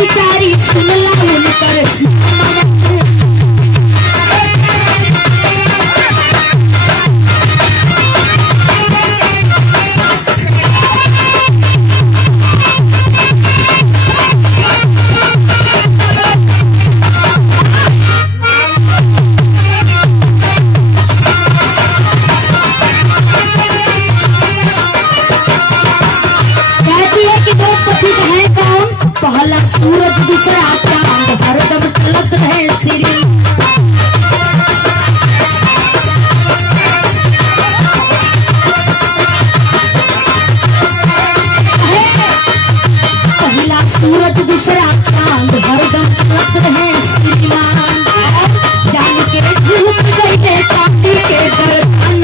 बिचारी सुन ला उनकर पहला सूरज दूसरा चांद हरदम तलत है सिरी पहला सूरज दूसरा चांद हरदम तलत है श्रीमान जान के झूठ गए काटी के गर्दन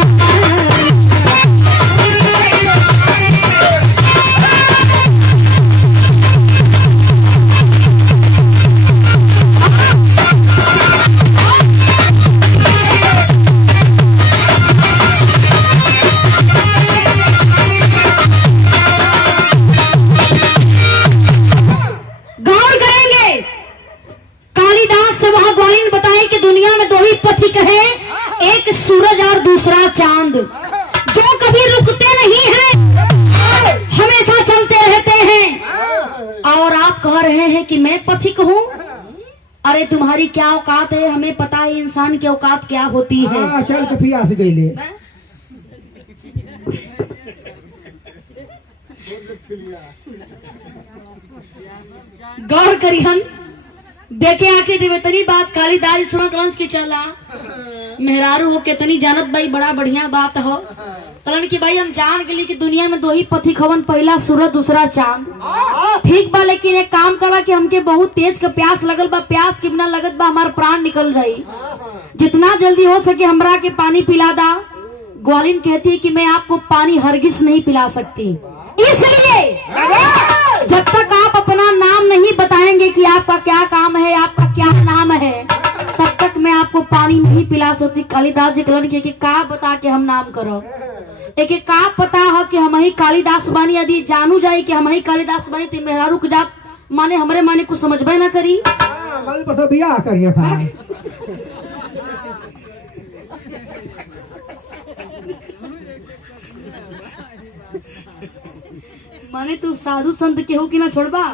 सूरज और दूसरा चांद जो कभी रुकते नहीं हैं, हमेशा चलते रहते हैं। और आप कह रहे हैं कि मैं पथिक हूँ। अरे तुम्हारी क्या औकात है, हमें पता है इंसान की औकात क्या होती है। चल के पियास गई ले। गौर करिहन देखे आके जब इतनी बात कालिदास थोड़ा कलंस की चला मेहरारू हो कितनी जानत भाई बड़ा बढ़िया बात हो कलन की भाई हम जान गए कि दुनिया में दो ही पथिक हवन, पहला सूरज दूसरा चांद। ठीक बा लेकिन एक काम करा कि हमके बहुत तेज का प्यास लगल बा, प्यास के बिना लगत बा हमार प्राण निकल जाई, जितना जल्दी हो सके हमरा के पानी पिला दा। ग्वालिन कहती है कि मैं आपको पानी हरगिज नहीं पिला सकती, इसलिए जब तक आप अपना नाम नहीं बताएंगे कि आपका क्या काम है, आपका क्या नाम है, तब तक मैं आपको पानी नहीं पिला सकती। कालिदास जी कलन के का बता के हम नाम करो, एक का पता हो कि हम ही कालिदास बानी, यदि जानू जाए कि हम ही कालिदास बानी तो मेहरारू के जात माने हमरे माने कुछ समझबे ना करी। बियाह करिए माने तू साधु संत के हो कि ना छोड़बा।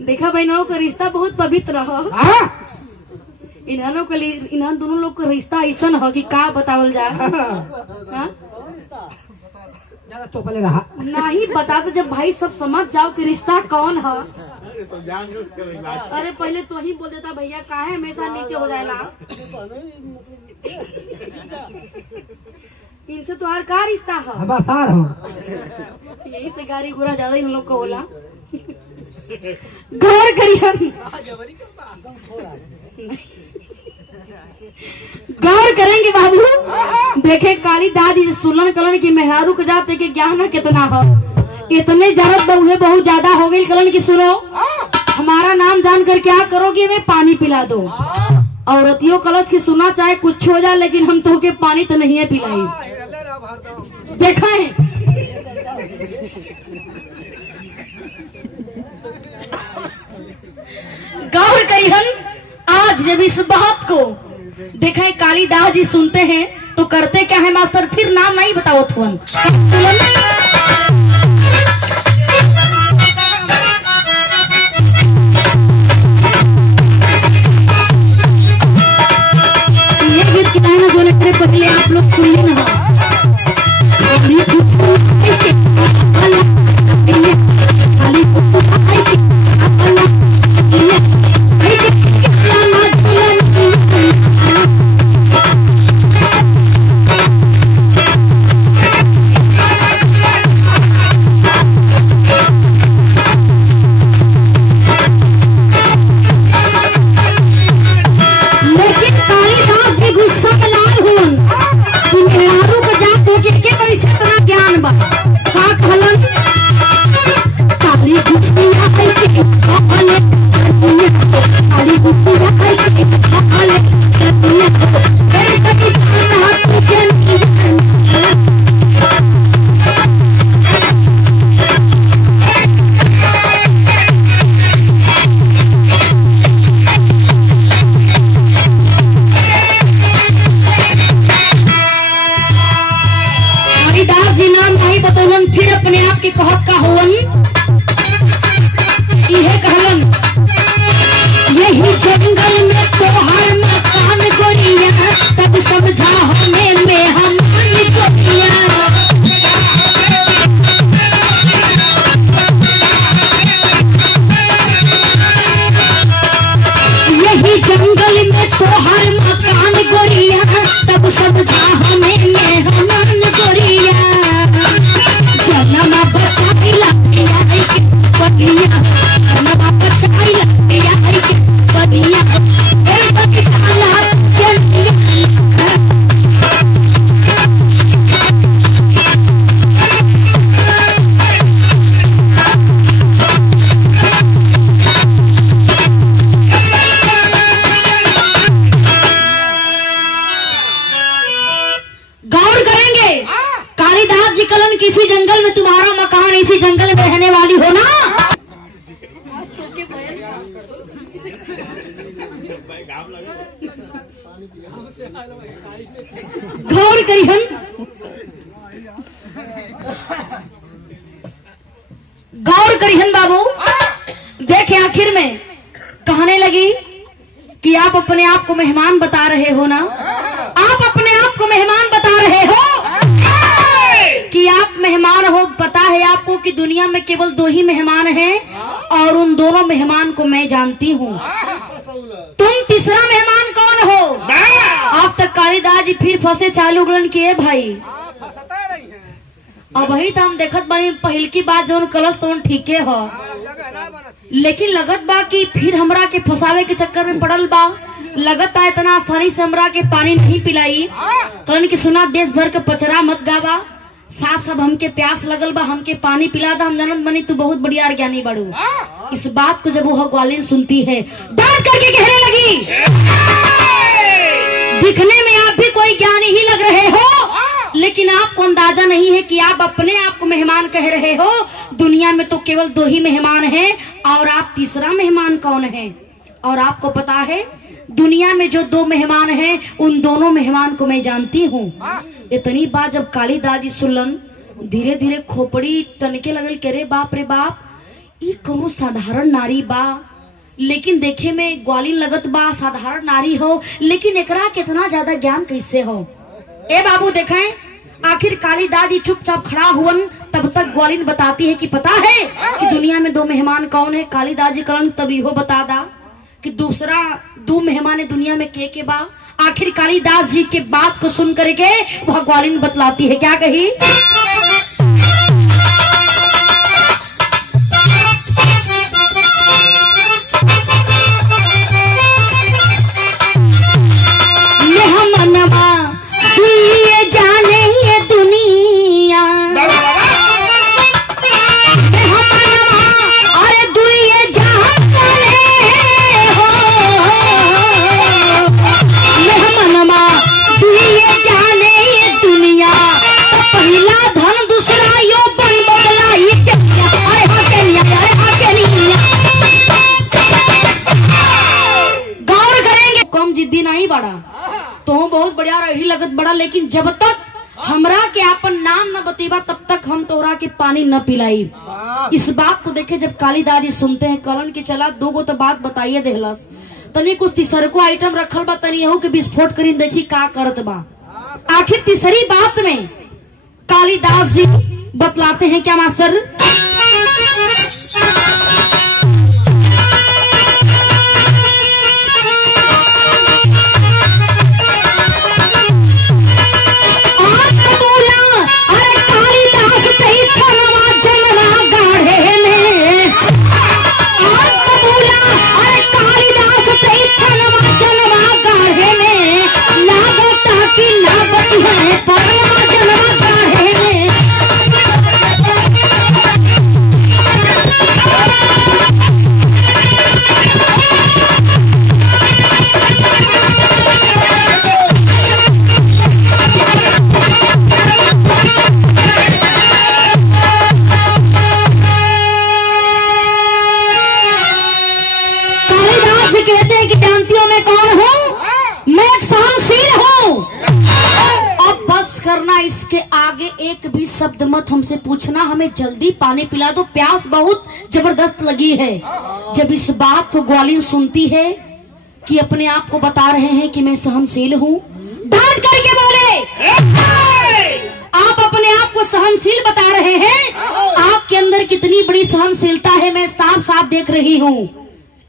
देखा बहनों का रिश्ता बहुत पवित्र हो, इन्हन दोनों लोग का रिश्ता ऐसा हो कि का बतावल जाए। तो पहले रहा नहीं बता तो जब भाई सब समझ जाओ कि रिश्ता कौन है। अरे पहले तो ही बोल देता भैया काहे हमेशा नीचे हो जाएगा। इनसे तो हर का रिश्ता है, यही से गाड़ी घोड़ा ज्यादा इन लोग को होला। गौर करिए गौर करेंगे बाबू। देखे कालिदास जी सुलन कलन की मेहरारू के जाते के ज्ञान कितना हो, इतने जरूरत बहुए बहुत ज्यादा हो गई। कलन की सुनो, हमारा नाम जानकर क्या करोगे, हमें पानी पिला दो। औरतियों कलश की सुना चाहे कुछ हो जाए लेकिन हम तो के पानी तो नहीं है पिलाई। देखा है गौर करिहन आज जब इस बात को देखा है कालिदास जी सुनते हैं तो करते क्या है मास्टर, फिर नाम नहीं बताओ थुअन। ये गीत की लाइन जो लेकर पहले आप लोग सुनिए ना। लेकिन कालिदास जी गुस्सा लाल हुआ कि मेहरारू जी नाम नहीं बतौलन, फिर अपने आप के कहत का होवन, इहे कहलन, यही जंगल में तोहार मकान गोरिया, तब समझा हमें मेहमान गोरिया। यही जंगल में तोहार मकान गोरिया, तब समझा हमें मेहमान गोरिया। जनमा बचाई लगिया के बनिया, जनमा बचाई लगिया के बनिया, ए बचाला के गौर करेंगे। कालिदास जी कलन किसी जंगल में तुम्हारा मकान, इसी जंगल में रहने वाली हो ना। गौर करिहन, गौर करिहन बाबू। देखे आखिर में कहने लगी कि आप अपने आप को मेहमान बता रहे हो ना, आप अपने आप को मेहमान बता रहे हो कि आप मेहमान हो। पता है आपको कि दुनिया में केवल 2 ही मेहमान हैं और उन दोनों मेहमान को मैं जानती हूँ। तुम तीसरा मेहमान कौन हो? अब तक कालिदास जी फिर फंसे चालू गलन किए भाई। अब वही तो हम देखत बानी, पहल की बात जो कलश तो ठीके हो, लेकिन लगत बा कि फिर हमरा के फंसावे के चक्कर में पड़ल बा। लगत है इतना आसानी से हमरा के पानी नहीं पिलाई। कलन की सुना, देश भर के पचरा मत गावा, साफ साफ हमके प्यास लगल बा, हमके पानी पिला दा। हम जानत बनी तू बहुत बढ़िया ज्ञानी बड़ू। इस बात को जब वो ग्वालिन सुनती है, डांट करके कहने लगी, दिखने में आप भी कोई ज्ञानी ही लग रहे हो, लेकिन आपको अंदाजा नहीं है कि आप अपने आप को मेहमान कह रहे हो। दुनिया में तो केवल 2 ही मेहमान हैं और आप तीसरा मेहमान कौन है? और आपको पता है दुनिया में जो 2 मेहमान हैं, उन दोनों मेहमान को मैं जानती हूँ। इतनी बात जब कालिदास जी सुनलन, धीरे धीरे खोपड़ी टनके लगल के रे बाप रे बाप, ये कोनो साधारण नारी बा, लेकिन देखे में ग्वालिन लगत बा, साधारण नारी हो, लेकिन एकरा कितना ज्यादा ज्ञान कैसे हो? ए बाबू देखें, आखिर कालिदास जी चुपचाप खड़ा हुवन। तब तक ग्वालिन बताती है कि पता है कि दुनिया में 2 मेहमान कौन है? कालिदास जी करण तभी हो बता दा कि दूसरा 2 मेहमान दुनिया में के बा। आखिर कालिदास जी के बात को सुन करके वह ग्वालिन बतलाती है, क्या कही? तो बहुत बढ़िया रही लगत बड़ा, लेकिन जब तक हमरा के अपन नाम न बतेबा तब तक हम तोरा के पानी न पिलाई। इस बात को देखे जब कालिदास जी सुनते हैं, कलन के चला 2 गो तो बात बताइए देहलस, तनी कुछ तीसरको आइटम रखल बा, तनी हो के विस्फोट करी देखी का करत बा। आखिर तीसरी बात में कालिदास जी बतलाते हैं, क्या मास्टर? इसके आगे एक भी शब्द मत हमसे पूछना, हमें जल्दी पानी पिला दो, प्यास बहुत जबरदस्त लगी है। जब इस बात को ग्वालिन सुनती है कि अपने आप को बता रहे हैं कि मैं सहनशील हूँ, डांट करके बोले, आप अपने आप को सहनशील बता रहे हैं, आपके अंदर कितनी बड़ी सहनशीलता है मैं साफ साफ देख रही हूँ।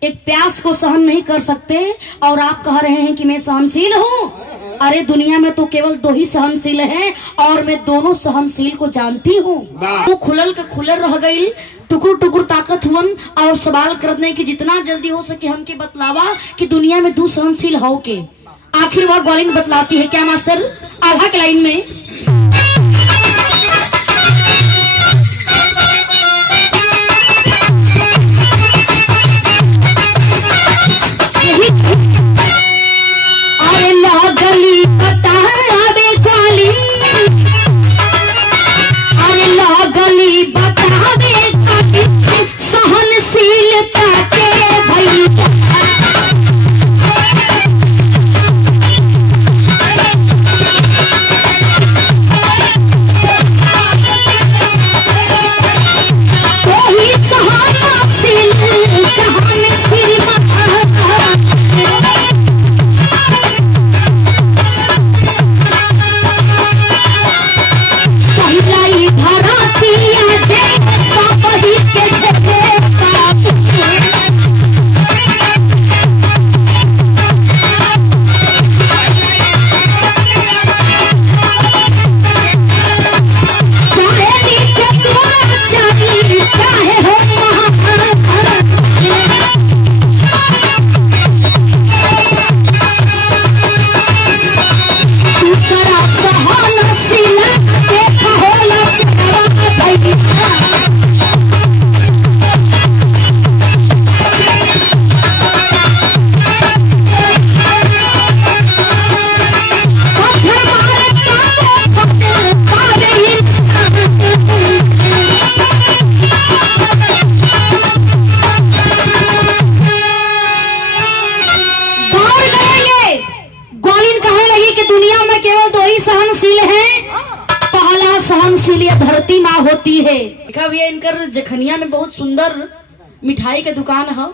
एक प्यास को सहन नहीं कर सकते और आप कह रहे हैं कि मैं सहनशील हूँ। अरे दुनिया में तो केवल दो ही सहनशील हैं और मैं दोनों सहनशील को जानती हूँ। वो खुलल का खुलर रह गई, टुकुर टुकुर ताकत हुन और सवाल करने की जितना जल्दी हो सके हमके बतलावा कि दुनिया में दो सहनशील हो के। आखिर वह ग्वालिन बतलाती है क्या मास्टर, आधा के लाइन में। अरे लागली बतावे ग्वालिन, अरे लागली बतावे ग्वालिन, सहनशीलता के भैया। धरती माँ होती है। देखा भैया इनकर जखनिया में बहुत सुंदर मिठाई के दुकान है,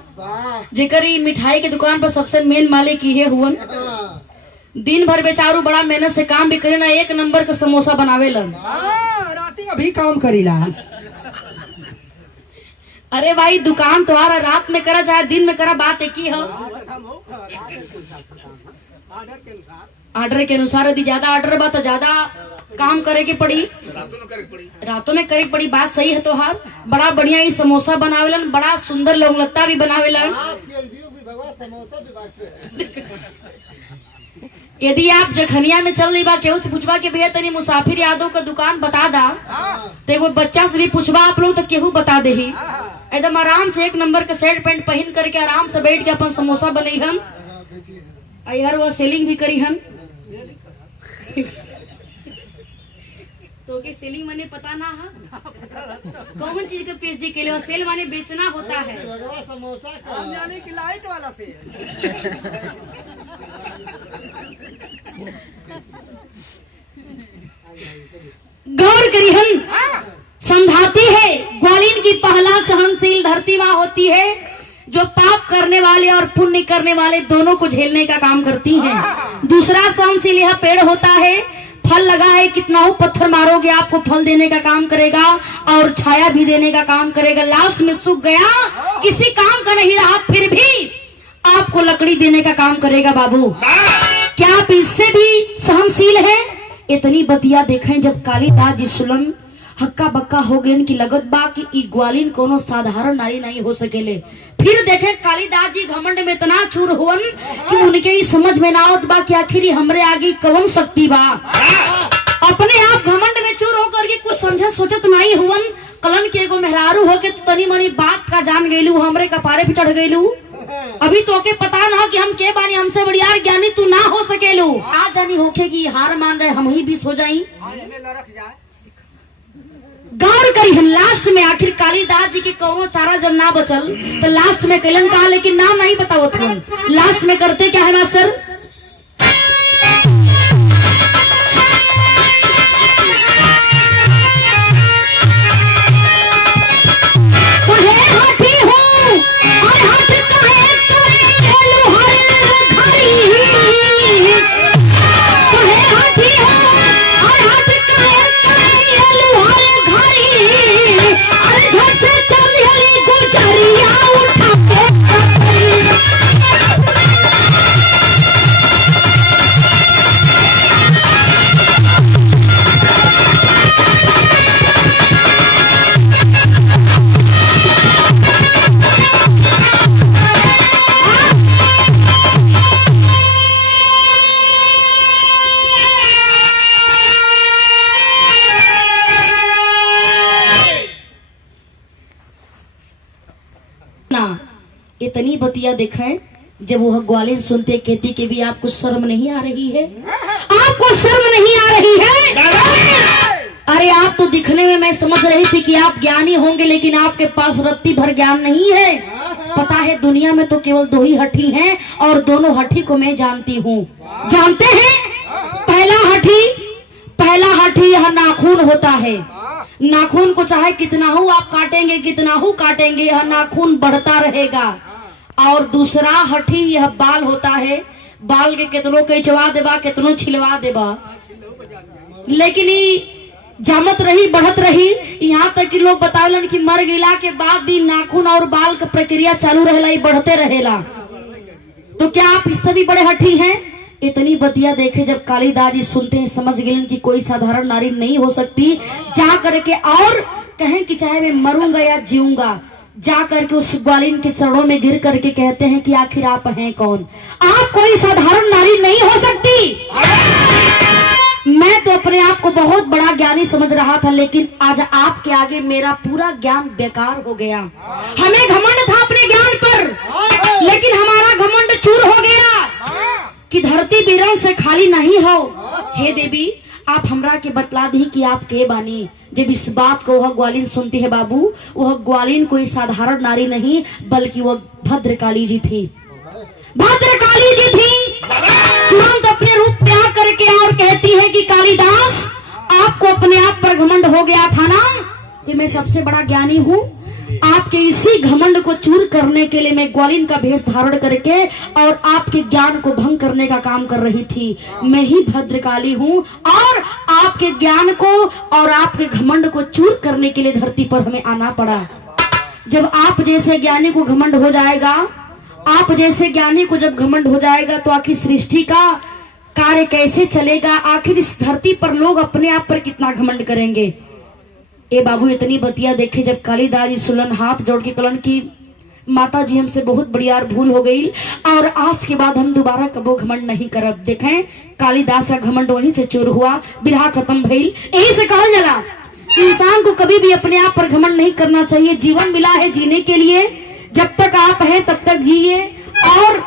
जेकर मिठाई के दुकान पर सबसे मेन मालिक ये हुवन। दिन भर बेचारू बड़ा मेहनत से काम भी करे ना, एक नंबर का समोसा बनावे लन। राती अभी काम करीला। अरे भाई दुकान तुम्हारा रात में करा चाहे दिन में करा, बात एक ही है। ऑर्डर के अनुसार यदि ज्यादा ऑर्डर बा तो ज्यादा काम करे के पड़ी, रातों में करे पड़ी। बात सही है तोहार। बड़ा बढ़िया ही समोसा बनावेलन, बड़ा सुंदर लोंगलत्ता भी बनावेलन। यदि आप जखनिया में चल रही बा, केहू से पूछबा कि भैया तनी मुसाफिर यादव का दुकान बता दा, तो एगो बच्चा से भी पूछबा आप लोग तो केहू बता दे। एकदम आराम से एक नंबर का शर्ट पैंट पहन करके आराम से बैठ के अपन समोसा बनई हम, हर वो सेलिंग भी करी हम। तो के सेलिंग माने पता ना है कौन चीज का पीएचडी के लिए, सेल माने बेचना होता है। यानी कि लाइट वाला से गौर करी हम समझाती है ग्वालिन की पहला सहनशील धरती माँ होती है, जो पाप करने वाले और पुण्य करने वाले दोनों को झेलने का काम करती है। दूसरा सहनशील यह पेड़ होता है, फल लगा है, कितना हो पत्थर मारोगे आपको फल देने का काम करेगा और छाया भी देने का काम करेगा। लास्ट में सूख गया, किसी काम का नहीं रहा, फिर भी आपको लकड़ी देने का काम करेगा। बाबू क्या आप इससे भी सहनशील हैं? इतनी बतिया देखें जब कालिदास जी सुलन हक्का बक्का हो गए कि लगत बा कि ई ग्वालिन कोनो साधारण नारी नहीं हो सकेले। फिर देखे कालिदास जी घमंड में इतना चूर हुवन कि उनके ही समझ में ना आवत बा कि आखिर हमरे आगे कौन शक्ति बा। अपने आप घमंड में चूर होकर के कुछ समझ सोचत नहीं हुवन। कलन के एगो मेहरारू होके तनी मनी बात का जान गईलू, हमरे कपारे पे चढ़ गईलू। अभी तो के पता ना हो कि हम के बानी, हमसे बड़ी यार ज्ञानी तू ना हो सकेलू। आज जानी होके कि हार मान रहे हम ही बीस हो जाई। गौर करी हम लास्ट में आखिर कालिदास जी के कौनो चारा जब ना बचल तो लास्ट में कलन कहा, लेकिन नाम नहीं बतावत हम। लास्ट में करते क्या है मास्टर, इतनी बतिया देखें, जब वो ग्वालिन सुनते कहती कि भी आपको शर्म नहीं आ रही है, आपको शर्म नहीं आ रही है। अरे आप तो दिखने में मैं समझ रही थी कि आप ज्ञानी होंगे, लेकिन आपके पास रत्ती भर ज्ञान नहीं है। पता है दुनिया में तो केवल 2 ही हठी हैं, और दोनों हठी को मैं जानती हूँ। जानते हैं? पहला हठी यह नाखून होता है। नाखून को चाहे कितना हो आप काटेंगे, कितना हो काटेंगे, यह नाखून बढ़ता रहेगा। और दूसरा हठी यह बाल होता है। बाल के कितनों कचवा देबा, कितनों छिलवा देबा, लेकिन जामत रही, बढ़त रही। यहाँ तक कि लोग बतावलन कि मर गिला के बाद भी नाखून और बाल का प्रक्रिया चालू रहेला, बढ़ते रहेला। तो क्या आप इससे भी बड़े हठी हैं? इतनी बतिया देखे जब कालिदास जी सुनते हैं, समझ गए कि कोई साधारण नारी नहीं हो सकती। जा करके और कहें कि चाहे मैं मरूंगा या जीऊंगा, जा करके उस ग्वालिन के चरणों में गिर करके कहते हैं कि आखिर आप हैं कौन? आप कोई साधारण नारी नहीं हो सकती। मैं तो अपने आप को बहुत बड़ा ज्ञानी समझ रहा था, लेकिन आज आपके आगे मेरा पूरा ज्ञान बेकार हो गया। हमें घमंड था अपने ज्ञान पर, लेकिन हमारा घमंड चूर हो गया कि धरती बीरन से खाली नहीं हो। हे देवी, आप हमरा के बतला दी कि आप के बानी। जब इस बात को वह ग्वालिन सुनती है बाबू, वह ग्वालिन कोई साधारण नारी नहीं, बल्कि वह भद्रकाली जी थी। भद्रकाली जी थी। तुरंत अपने रूप त्याग करके और कहती है कि कालिदास, आपको अपने आप पर घमंड हो गया था ना कि मैं सबसे बड़ा ज्ञानी हूँ। आपके इसी घमंड को चूर करने के लिए मैं ग्वालिन का भेष धारण करके और आपके ज्ञान को भंग करने का काम कर रही थी। मैं ही भद्रकाली हूँ, और आपके ज्ञान को और आपके घमंड को चूर करने के लिए धरती पर हमें आना पड़ा। जब आप जैसे ज्ञानी को घमंड हो जाएगा, आप जैसे ज्ञानी को जब घमंड हो जाएगा, तो आखिर सृष्टि का कार्य कैसे चलेगा? आखिर इस धरती पर लोग अपने आप पर कितना घमंड करेंगे? ए बाबू, इतनी बतिया देखे जब कालिदास जी सुलन, हाथ जोड़ के कलन की माता जी हमसे बहुत बड़ी यार भूल हो गई, और आज के बाद हम दोबारा कबो घमंड नहीं करब। देखें कालिदास का घमंड वहीं से चूर हुआ, बिरहा खत्म भइल। यही से कहल जाला इंसान को कभी भी अपने आप पर घमंड नहीं करना चाहिए। जीवन मिला है जीने के लिए, जब तक आप हैं तब तक जिए, और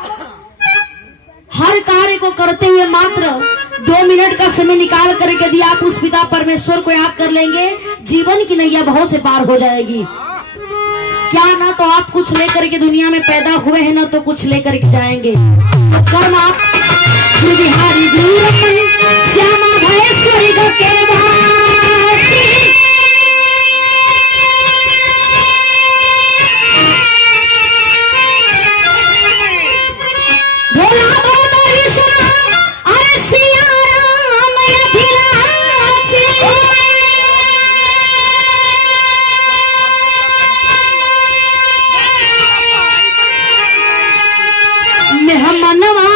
हर कार्य को करते हुए मात्र 2 मिनट का समय निकाल करके यदि आप उस पिता परमेश्वर को याद कर लेंगे, जीवन की नैया बहुत से पार हो जाएगी। क्या ना तो आप कुछ लेकर के दुनिया में पैदा हुए हैं, ना तो कुछ लेकर के जाएंगे। कर्म आप बिहारी श्यामा भैश्वरी के मनवा